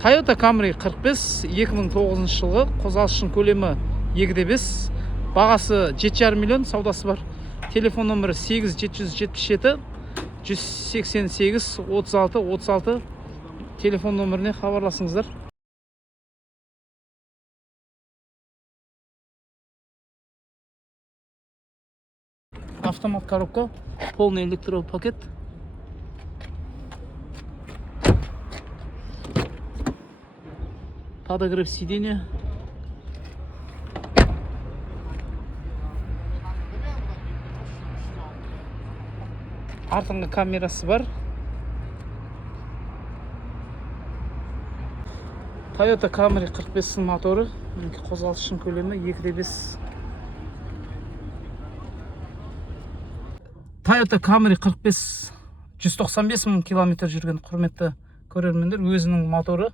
Toyota Camry 45 2009 жылғы, қозғалысшының көлемі 2,5, бағасы 7,5 миллион, саудасы бар. Телефон номері 8777 188 36 36. Телефон номеріне хабарласыңыздар. Автомат коробка, полный электропакет. Подогрев сиденья. Артыңғы камерасы бар. Toyota Camry 45 моторы. Қозғалысшының көлемі 2,5. Toyota Camry 45 195 мың километр жүрген құрметті көрермендер, өзінің моторы.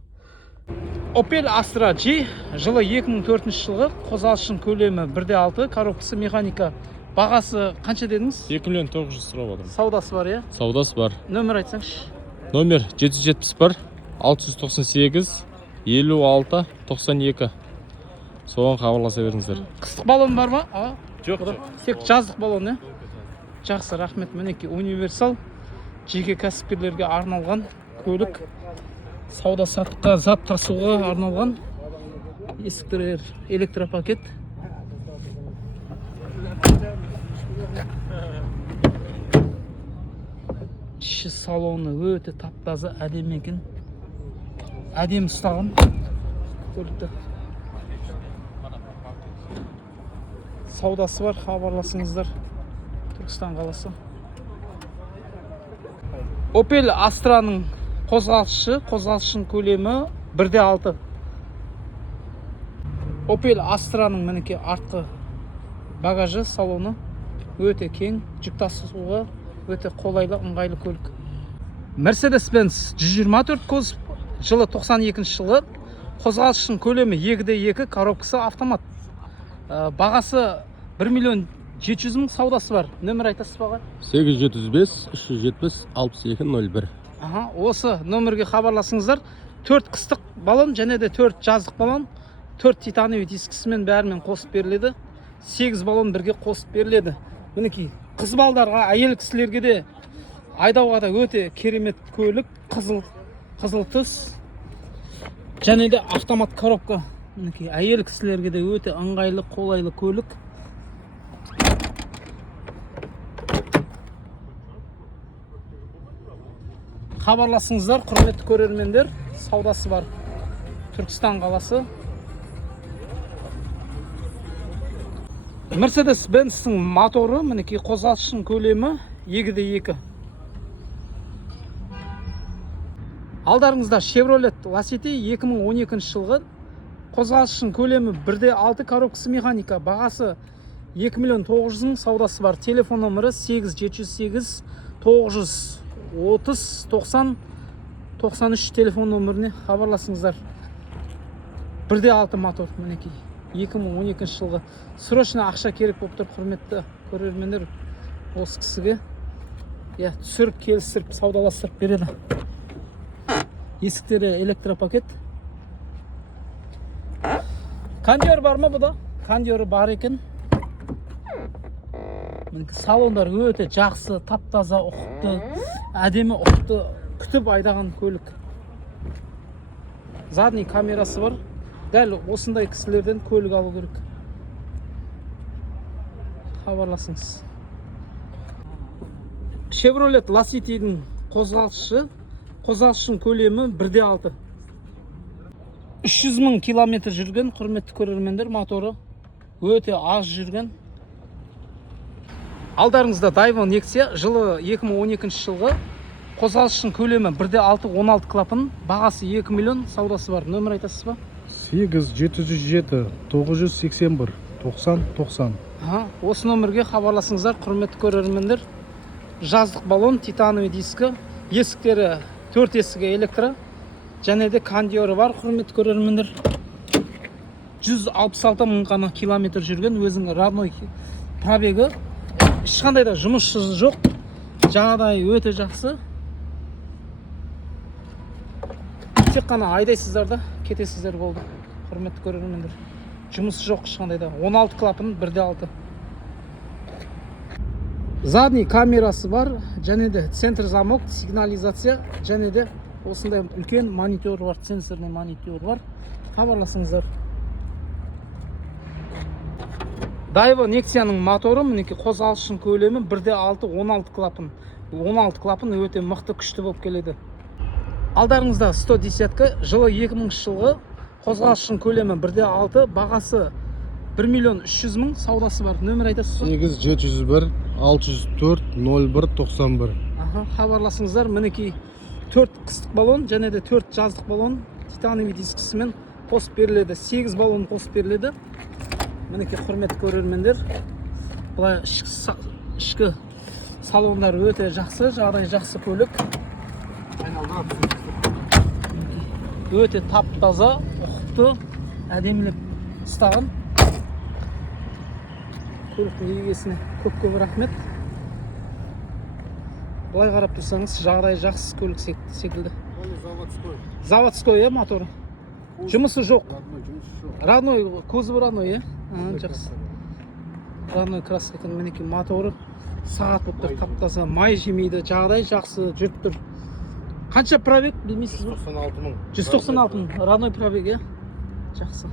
Opel Astra G жылы 2004 жылғы, қозғалысшының көлемі 1,6, коробкасы механика. Бағасы қанша дедіңіз? 2 миллион 900 сұрап отырмын. Саудасы бар, иә? Саудасы бар. Нөмір айтсаңшы. Номер 771 698 56 92. Соған хабарласа беріңіздер. Қыстық баллон бар ма? Жоқ. Тек жаздық баллон, иә? Жақсы, рахмет. Мінекей универсал, жеке кәсіпкерлерге арналған көлік. Сауда саттыққа, зат тасуға арналған. Есіктер электропакет. Іші салоны өте таптаза, әдемі екен. Әдемі ұстаған көлікті. Саудасы бар, хабарласыңыздар. Түркістан қаласы. Opel Astra'ның қозғалысшының көлемі 1,6. Opel Astra'ның мінекей артқы багажы, салоны өте кең, жүк тасуға өте қолайлы, ыңғайлы көлік. Mercedes-Benz 124 кузов, жылы 92 жылы, қозғалысшының көлемі 2,2, коробкасы автомат. Бағасы 1 миллион 700 мың, саудасы бар. Нөмір айтасыз баға? 875 370 6201. Осы нөмірге хабарласыңыздар. 4 қыстық баллон және де 4 жаздық баллон, 4 титановый дискісімен бәрімен қосып беріледі. 8 баллон бірге қосып беріледі. Мінекей қыз балдарға, әйел кісілерге де айдауға да өте керемет көлік, қызыл түс және де автомат коробка. Мінекей әйел кісілерге де өте ыңғайлы, қолайлы көлік. Хабарласыңыздар, құрметті көрермендер. Саудасы бар. Түркістан қаласы. Mercedes-Benz'дің моторы, мінекей қозғалысшының көлемі 2,2. Алдарыңызда Chevrolet Lacetti 2012 жылғы, қозғалысшының көлемі 1,6, коробкасы механика. Бағасы 2 миллион 900 мың, саудасы бар. Телефон номері 8708 930 90 93. Телефон номеріне хабарласыңыздар. 1,6 мотор, мінекей 2012 жылғы. Срочно ақша керек болып тұр, құрметті көрермендер. Осы кісіге түсіріп, келістіріп, саудаластырып береді. Есіктері электропакет. Кондер бар ма бұда? Кондері бар екен. Салондар өте жақсы, таптаза, ұқыпты, әдемі ұқыпты, күтіп айдаған көлік. Задний камерасы бар. Дәл осындай кісілерден көлік алу керек. Хабарласыңыз. Chevrolet Lacetti'дің қозғалысшының көлемі 1,6. 300 мың километр жүрген, құрметті көрермендер, моторы өте аз жүрген. Алдарыңызда Daiwa Nexia, жылы 2012 жылғы, қозғалысшының көлемі 1,6, 16 клапан, бағасы 2 миллион, саудасы бар. Нөмір айтасыз ба? 8707 981 90 90. Осы нөмірге хабарласыңыздар, құрметті көрермендер. Жаздық баллон, титановый дискі, есіктері 4 есігі электро, және де кондері бар, құрметті көрермендер. 166 мың ғана километр жүрген, өзінің родной пробегі. Ешқандай да жұмыссыз жоқ, жағдай өте жақсы. тек қана айдайсыздар да кетесіздер болды. Құрметті көрермендер. Жұмысы жоқ ешқандай да. 16 клапан 1/6. Задний камерасы бар, және де центр замок, сигнализация, және де осындай үлкен монитор бар, сенсорный монитор бар. Хабарласыңыздар. Дайво Нексияның моторы, мінекей қозғалышының көлемі 1/6 16 клапан. 16 клапан өте мықты күшті болып келеді. Алдарыңызда 110-ка, жылы 2000 жылғы, қозғалышының көлемі 1/6, бағасы 1.300.000, саудасы бар. Нөмір айтасыз ба? 8701 604 01 91. Хабарласыңыздар. Мінекей 4 қыстық баллон және де 4 жаздық баллон титановый дискісімен қосып беріледі. 8 баллон қосып беріледі. Мінекей құрметті көрермендер, бұлай ішкі салондар өте жақсы, жағдай жақсы көлік. Өте тап-таза, ұқыпты, әдемілеп ұстаған. Көліктің егесіне көп рахмет. Бұлай қарап тұрсаңыз, жағдай жақсы көлік секілді. Заводской, моторы? Жұмысы жоқ. Родной, кузовы родной, жақсы. Родной краска екен, мінекей моторы. Сағат болып тұр, тап-таза, май жемейді, жағдай жақсы, жүріп тұр. Қанша пробег білмейсіз бе? 196 мың. 196 мың, родной пробег, жақсы.